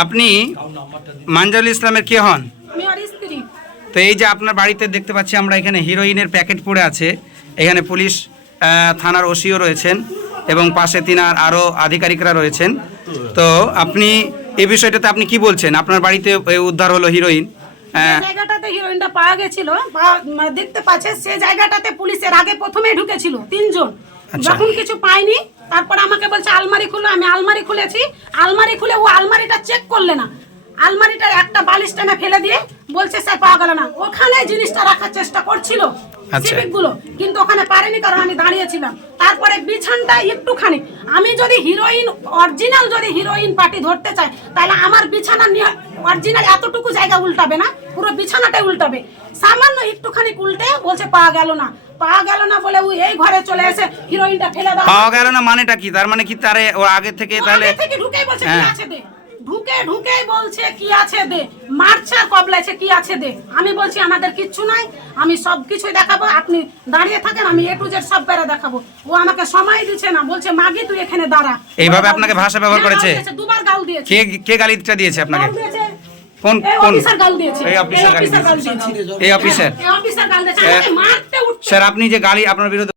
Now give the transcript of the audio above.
আপনি মানজারুল ইসলামের কে হন? আমি আর স্ত্রী। তো এই যে আপনার বাড়িতে দেখতে পাচ্ছি আমরা এখানে হিরোইনের প্যাকেট পড়ে আছে, এখানে পুলিশ থানার ওসিও রয়েছেন এবং পাশে তিনার আরও আধিকারিকরা রয়েছেন। তো আপনি এই বিষয়টাতে আপনি কি বলছেন? আপনার বাড়িতে উদ্ধার হলো হিরোইন, জায়গাটাতে হিরোইনটা পাওয়া গেছিল, দেখতে পাচ্ছে সে জায়গাটাতে পুলিশের আগে প্রথমে ঢুকেছিল 3 জন। যখন কিছু পাইনি তারপর আমাকে বলছে আলমারি খুলো, আমি আলমারি খুলেছি। আলমারি খুলে ও আলমারিটা চেক করলে না, আলমারিটার একটা বালিশ টেনে ফেলে দিয়ে বলছে স্যার পাওয়া গেল না। ওখানে জিনিসটা রাখার চেষ্টা করছিল সিভিকগুলো, কিন্তু ওখানে পারেনি কারণ আমি দাঁড়িয়েছিলাম। তারপরে বিছানটা একটুখানি, আমি যদি হিরোইন অরিজিনাল যদি হিরোইন পার্টি ধরতে চাই তাহলে আমার বিছানা অরিজিনাল এতটুকু জায়গা উল্টাবে না, পুরো বিছানাটাই উল্টাবে। সামান্য একটুখানি উল্টে বলছে পাওয়া গেল না, পাওয়া গেল না বলে ও এই ঘরে চলে এসে হিরোইনটা ফেলে দাও। পাওয়া গেল না মানেটা কি? তার মানে কি তারে ও আগে থেকে তাহলে ঢুকেই বলছে কি আছে দে, ঢুকেই বলছে কি আছে দে, মারছে আর কবলাইছে কি আছে দে। আমি বলছি আমাদের কিচ্ছু নাই, আমি সব কিছুই দেখাবো, আপনি দাঁড়িয়ে থাকেন, আমি A to Z সব বেড়ে দেখাবো। ও আমাকে সময় দিচ্ছে না, বলছে মাগি তুই এখানে দাঁড়া। এইভাবে আপনাকে ভাষা ব্যবহার করেছে? দুবার গাল দিয়েছে। কে গালিটা দিয়েছে আপনাকে? কোন অফিসার গাল দিয়েছে? এই অফিসার গাল দিয়েছে? এই অফিসার গাল দিয়েছে, আমাকে মারতে উঠছে। স্যার আপনি যে গালি আপনার বিরুদ্ধে